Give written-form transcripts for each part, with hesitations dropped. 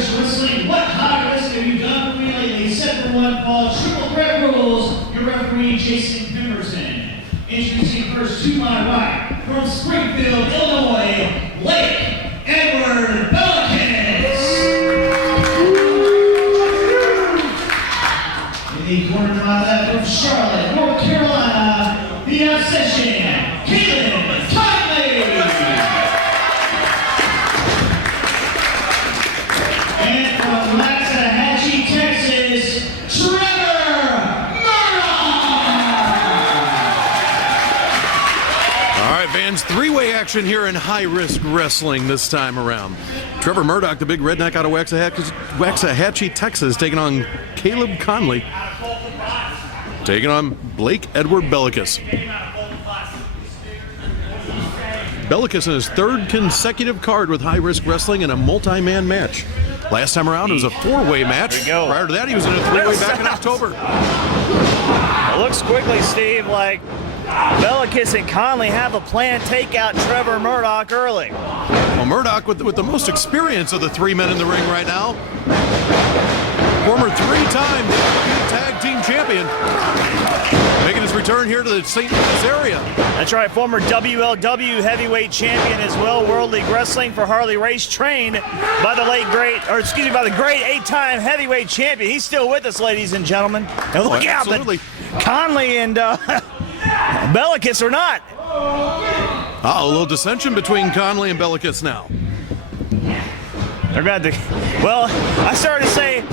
high-risk wrestling. What high risk have you done for me lately? 7-1 fall, triple threat rules. Your referee, Jason Pemberton. Introducing first to my right, from Springfield, Illinois, Lake Edward Belekis. In the corner to my left, from Charlotte, North Carolina, the Obsession, Konley. And from Waxahachie, Texas, Trevor Murdoch. All right, fans, three-way action here in high-risk wrestling this time around. Trevor Murdoch, the big redneck out of Waxahachie, Texas, taking on Caleb Konley, taking on Blake Edward Belekis. Belakis in his third consecutive card with high-risk wrestling in a multi-man match. Last time around, it was a four-way match. Prior to that, he was in a three-way back in October. It looks quickly, Steve, like Belekis and Konley have a plan, take out Trevor Murdoch early. Well, Murdoch with the most experience of the three men in the ring right now. Former three-time tag team champion. Making his return here to the St. Louis area. That's right, former WLW heavyweight champion as well, World League Wrestling for Harley Race, trained by the by the great eight-time heavyweight champion. He's still with us, ladies and gentlemen. And look out, Konley and Belekis are not. A little dissension between Konley and Belekis now. They're going to well, I started to say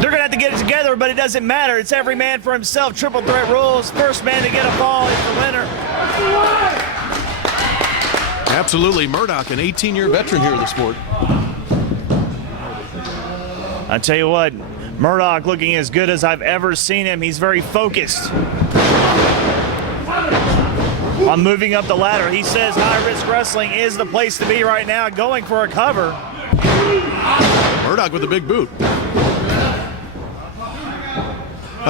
they're going to have to get it together, but it doesn't matter. It's every man for himself. Triple threat rules. First man to get a fall is the winner. Absolutely. Murdoch, an 18-year veteran here in the sport. I tell you what, Murdoch looking as good as I've ever seen him. He's very focused on moving up the ladder. He says high-risk wrestling is the place to be right now, going for a cover. Murdoch with a big boot.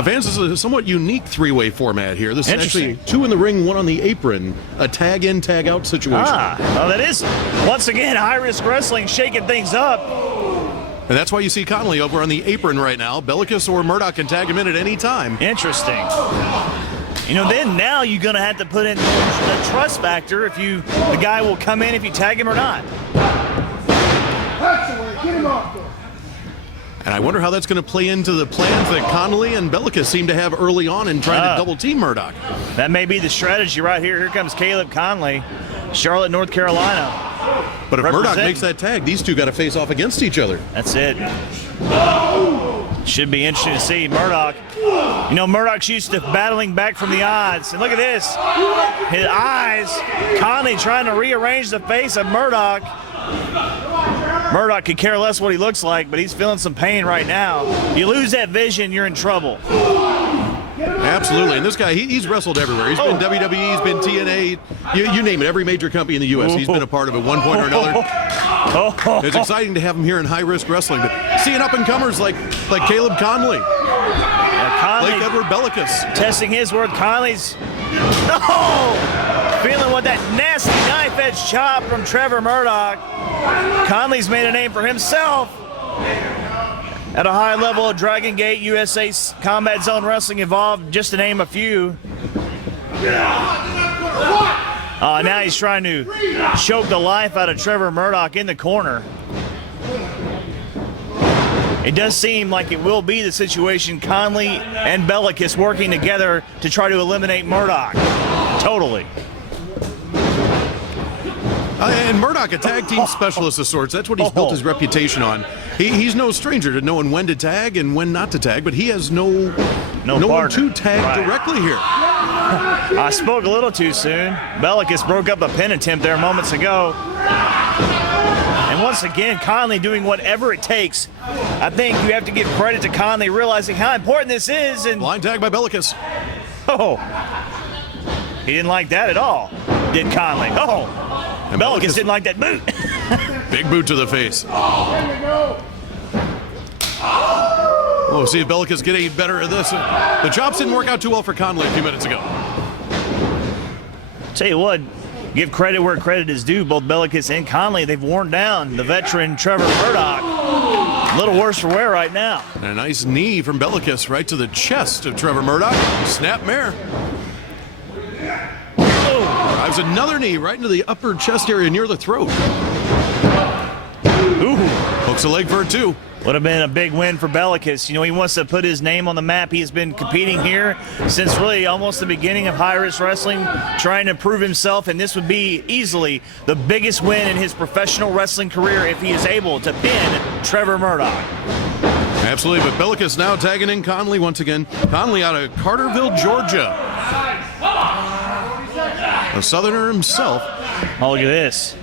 Vance, this is a somewhat unique three-way format here. This is actually two in the ring, one on the apron, a tag-in, tag-out situation. Well, that is, once again, high-risk wrestling shaking things up. And that's why you see Konley over on the apron right now. Belekis or Murdoch can tag him in at any time. Interesting. You know, then now you're going to have to put in the trust factor if the guy will come in if you tag him or not. Get him off there. And I wonder how that's going to play into the plans that Konley and Belekis seem to have early on in trying to double-team Murdoch. That may be the strategy right here. Here comes Caleb Konley, Charlotte, North Carolina. But if Murdoch makes that tag, these two got to face off against each other. That's it. Should be interesting to see. Murdoch, you know, Murdoch's used to battling back from the odds. And look at this. His eyes, Konley trying to rearrange the face of Murdoch. Murdoch could care less what he looks like, but he's feeling some pain right now. You lose that vision, you're in trouble. Absolutely. And this guy, he's wrestled everywhere. He's been WWE, he's been TNA, you name it, every major company in the U.S. He's been a part of at one point or another. It's exciting to have him here in high-risk wrestling. But seeing up-and-comers like Caleb Konley, Blake Edward Belekis. Testing his word, Konley's feeling what that nasty knife-edge chop from Trevor Murdoch. Konley's made a name for himself at a high level of Dragon Gate, USA Combat Zone Wrestling involved, just to name a few. Now he's trying to choke the life out of Trevor Murdoch in the corner. It does seem like it will be the situation, Konley and Belekis working together to try to eliminate Murdoch. Totally. And Murdoch, a tag team specialist of sorts. That's what he's built his reputation on. He's no stranger to knowing when to tag and when not to tag, but he has no one to tag directly here. I spoke a little too soon. Belekis broke up a pin attempt there moments ago. And once again, Konley doing whatever it takes. I think you have to give credit to Konley realizing how important this is. And blind tag by Belekis. He didn't like that at all, did Konley? And Belekis didn't like that boot. Big boot to the face. We'll see if Belekis get any better at this. The chops didn't work out too well for Konley a few minutes ago. Tell you what, give credit where credit is due. Both Belekis and Konley, they've worn down the veteran Trevor Murdoch. A little worse for wear right now. And a nice knee from Belekis right to the chest of Trevor Murdoch. Snap mare. Drives another knee right into the upper chest area near the throat. Ooh. Hooks a leg for it too. Would have been a big win for Belekis. You know, he wants to put his name on the map. He's been competing here since really almost the beginning of high-risk wrestling, trying to prove himself, and this would be easily the biggest win in his professional wrestling career if he is able to pin Trevor Murdoch. Absolutely, but Belekis now tagging in Konley once again. Konley out of Carterville, Georgia. A Southerner himself. Oh, look at this.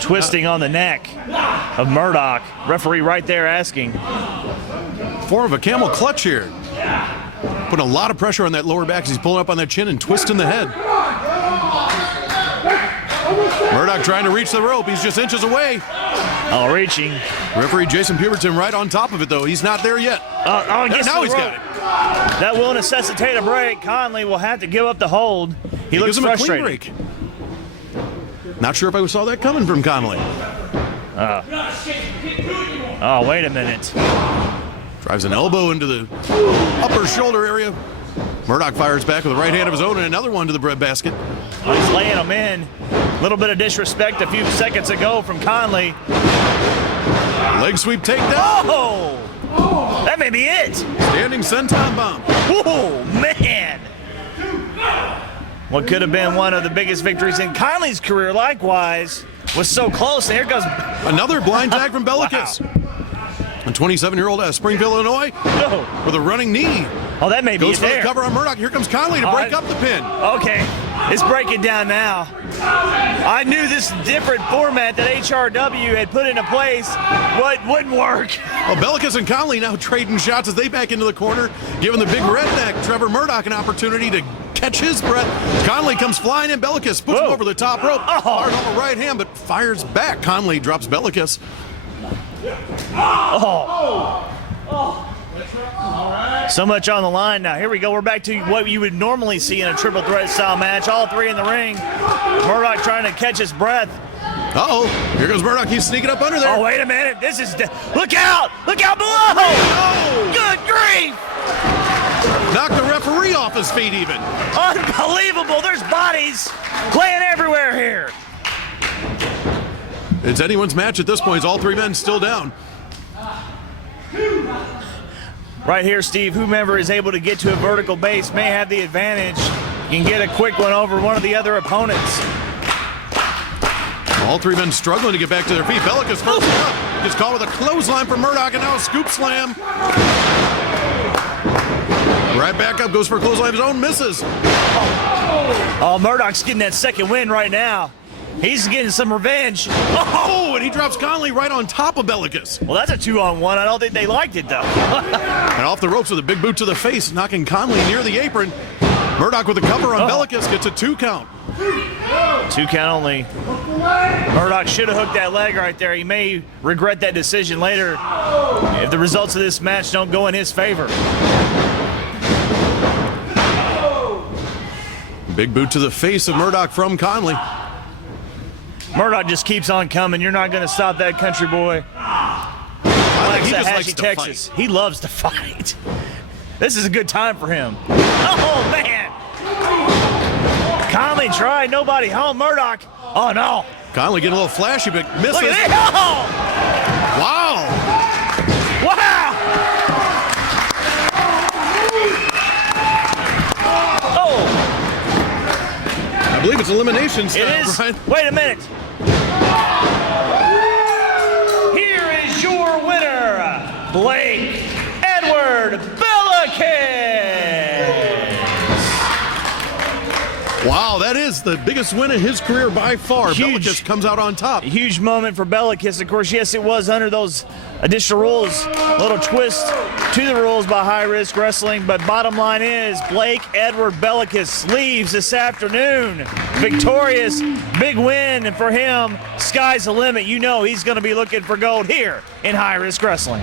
Twisting on the neck of Murdoch. Referee right there asking. Form of a camel clutch here. Putting a lot of pressure on that lower back as he's pulling up on that chin and twisting the head. Murdoch trying to reach the rope. He's just inches away. Oh, reaching. Referee Jason Puberton right on top of it, though. He's not there yet. Now he's got it. That will necessitate a break. Konley will have to give up the hold. He looks gives him frustrated. a clean break. Not sure if I saw that coming from Konley. Oh, wait a minute. Drives an elbow into the upper shoulder area. Murdoch fires back with a right hand of his own and another one to the breadbasket. Oh, he's laying him in. A little bit of disrespect a few seconds ago from Konley. Leg sweep takedown. Oh! That may be it. Standing senton bomb. Oh, man. What could have been one of the biggest victories in Konley's career, likewise, was so close. And here goes another blind tag from Belakis. Wow. A 27-year-old out of Springfield, Illinois, with a running knee. Oh, that may be Goes it for there. the cover on Murdoch. Here comes Konley to break up the pin. Okay, let's break it down now. I knew this different format that HRW had put into place wouldn't work. Well, Belekis and Konley now trading shots as they back into the corner, giving the big redneck Trevor Murdoch an opportunity to catch his breath. Konley comes flying in. Belekis puts him over the top rope. Hard on the right hand, but fires back. Konley drops Belekis. So much on the line now. Here we go. We're back to what you would normally see in a triple threat style match. All three in the ring. Murdoch trying to catch his breath. Uh-oh. Here goes Murdoch. He's sneaking up under there. Oh, wait a minute. This is... Look out! Look out below! Oh! Good grief! Knocked the referee off his feet even. Unbelievable. There's bodies laying everywhere here. It's anyone's match at this point. It's all three men still down. Right here, Steve, whomever is able to get to a vertical base may have the advantage. You can get a quick one over one of the other opponents. All three men struggling to get back to their feet. Belekis first up. Gets caught with a clothesline from Murdoch and now a scoop slam. Right back up, goes for a clothesline of his own, misses. Oh, Murdoch's getting that second win right now. He's getting some revenge. Oh, and he drops Konley right on top of Belekis. Well, that's a 2-on-1. I don't think they liked it, though. And off the ropes with a big boot to the face, knocking Konley near the apron. Murdoch with a cover on Belekis gets a 2 count. 2 count only. Murdoch should have hooked that leg right there. He may regret that decision later if the results of this match don't go in his favor. Big boot to the face of Murdoch from Konley. Murdoch just keeps on coming. You're not going to stop that country boy. He just likes to Texas. fight. He loves to fight. This is a good time for him. Oh, man. Konley tried. Nobody home. Murdoch. Oh, no. Konley getting a little flashy, but misses. Look at that. Oh. Wow. Wow. Oh. I believe it's elimination style, It is. Brian. Wait a minute. Here is your winner, Blake Edward Belakis. Wow, that is the biggest win of his career by far. Huge. Belekis comes out on top. A huge moment for Belakis. Of course, yes, it was under those additional rules. A little twist to the rules by High Risk Wrestling. But bottom line is, Blake Edward Belakis leaves this afternoon victorious. Big win. And for him, sky's the limit. You know he's going to be looking for gold here in High Risk Wrestling.